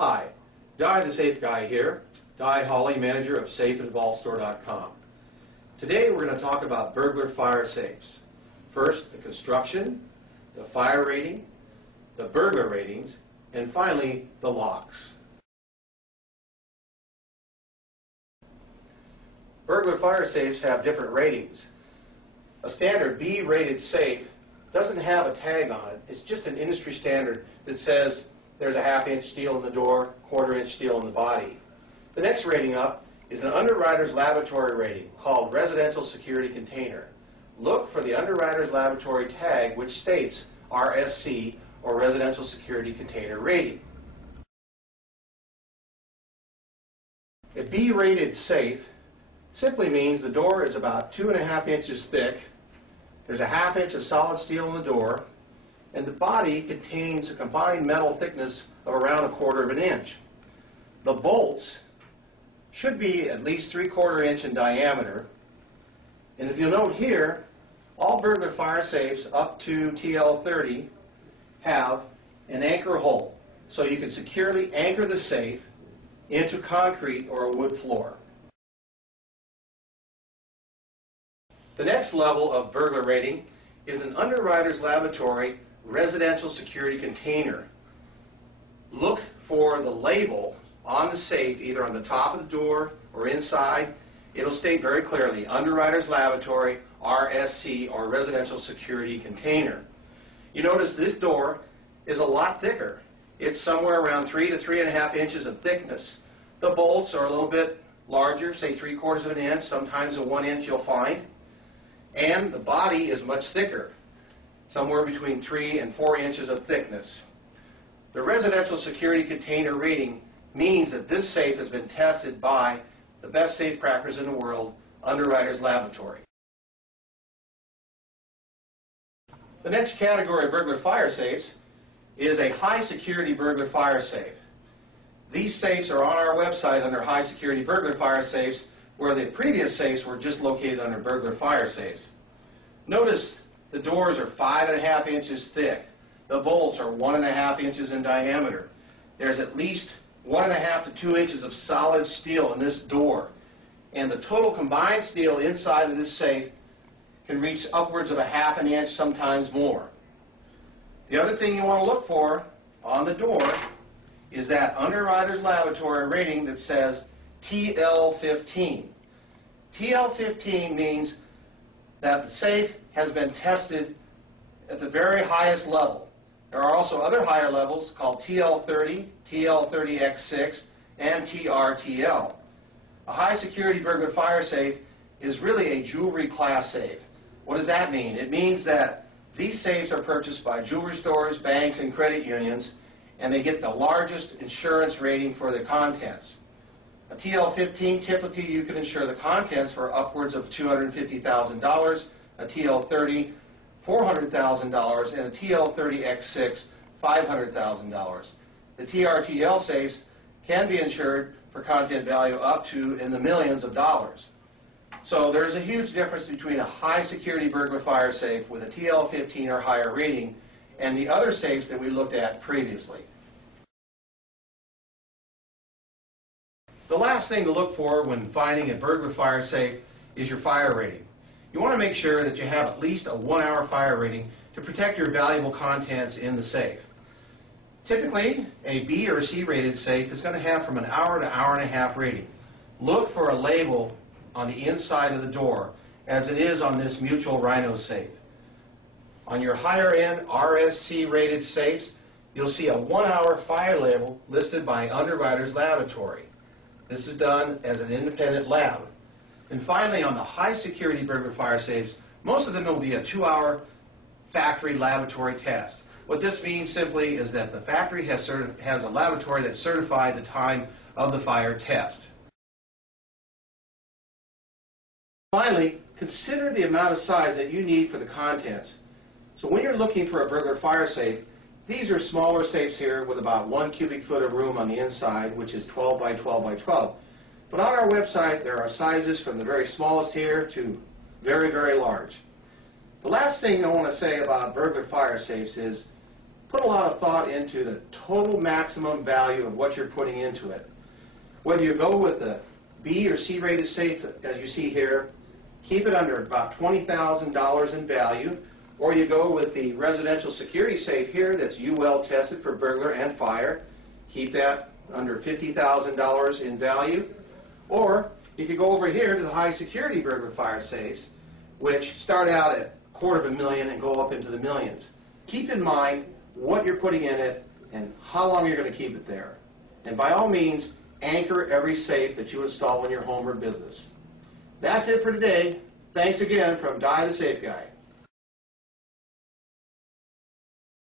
Hi, Di the Safe Guy here, Di Hawley, manager of SafeAndVaultStore.com. Today we're going to talk about burglar fire safes. First, the construction, the fire rating, the burglar ratings, and finally, the locks. Burglar fire safes have different ratings. A standard B-rated safe doesn't have a tag on it. It's just an industry standard that says there's a half-inch steel in the door, quarter-inch steel in the body. The next rating up is an Underwriters Laboratory rating called Residential Security Container. Look for the Underwriters Laboratory tag which states RSC, or Residential Security Container rating. A B-rated safe simply means the door is about 2.5 inches thick, there's a half-inch of solid steel in the door, and the body contains a combined metal thickness of around 1/4 inch. The bolts should be at least 3/4 inch in diameter, and if you'll note here, all burglar fire safes up to TL30 have an anchor hole, so you can securely anchor the safe into concrete or a wood floor. The next level of burglar rating is an Underwriters Laboratory Residential Security Container. Look for the label on the safe, either on the top of the door or inside. It'll state very clearly, Underwriters Laboratory, RSC, or Residential Security Container. You notice this door is a lot thicker. It's somewhere around 3 to 3.5 inches of thickness. The bolts are a little bit larger, say 3/4 inch, sometimes a 1 inch you'll find. And the body is much thicker, somewhere between 3 and 4 inches of thickness. The Residential Security Container rating means that this safe has been tested by the best safe crackers in the world, Underwriters Laboratory. The next category of burglar fire safes is a high security burglar fire safe. These safes are on our website under high security burglar fire safes, where the previous safes were just located under burglar fire safes. Notice the doors are 5.5 inches thick. The bolts are 1.5 inches in diameter. There's at least 1.5 to 2 inches of solid steel in this door. And the total combined steel inside of this safe can reach upwards of 1/2 inch, sometimes more. The other thing you want to look for on the door is that Underwriters Laboratory rating that says TL15. TL15 means that the safe has been tested at the very highest level. There are also other higher levels called TL30, TL30X6, and TRTL. A high security burglar fire safe is really a jewelry class safe. What does that mean? It means that these safes are purchased by jewelry stores, banks, and credit unions, and they get the largest insurance rating for the contents. A TL15, typically you can insure the contents for upwards of $250,000, a TL30, $400,000, and a TL30X6, $500,000. The TRTL safes can be insured for content value up to in the millions of dollars. So there's a huge difference between a high security burglar fire safe with a TL15 or higher rating and the other safes that we looked at previously. The last thing to look for when finding a burglar fire safe is your fire rating. You want to make sure that you have at least a 1-hour fire rating to protect your valuable contents in the safe. Typically, a B or C rated safe is going to have from an hour to 1.5 hour rating. Look for a label on the inside of the door, as it is on this Mutual Rhino safe. On your higher end RSC rated safes, you'll see a 1-hour fire label listed by Underwriters Laboratory. This is done as an independent lab. And finally, on the high security burglar fire safes, most of them will be a 2-hour factory laboratory test. What this means simply is that the factory has a laboratory that certified the time of the fire test. Finally, consider the amount of size that you need for the contents. So when you're looking for a burglar fire safe, these are smaller safes here with about 1 cubic foot of room on the inside, which is 12 by 12 by 12. But on our website, there are sizes from the very smallest here to very, very large. The last thing I want to say about burglar fire safes is put a lot of thought into the total maximum value of what you're putting into it. Whether you go with the B or C rated safe, as you see here, keep it under about $20,000 in value, or you go with the residential security safe here that's UL tested for burglar and fire, keep that under $50,000 in value. Or if you go over here to the high security burglar fire safes, which start out at $250,000 and go up into the millions. Keep in mind what you're putting in it and how long you're going to keep it there. And by all means, anchor every safe that you install in your home or business. That's it for today. Thanks again from Dye the Safe Guy.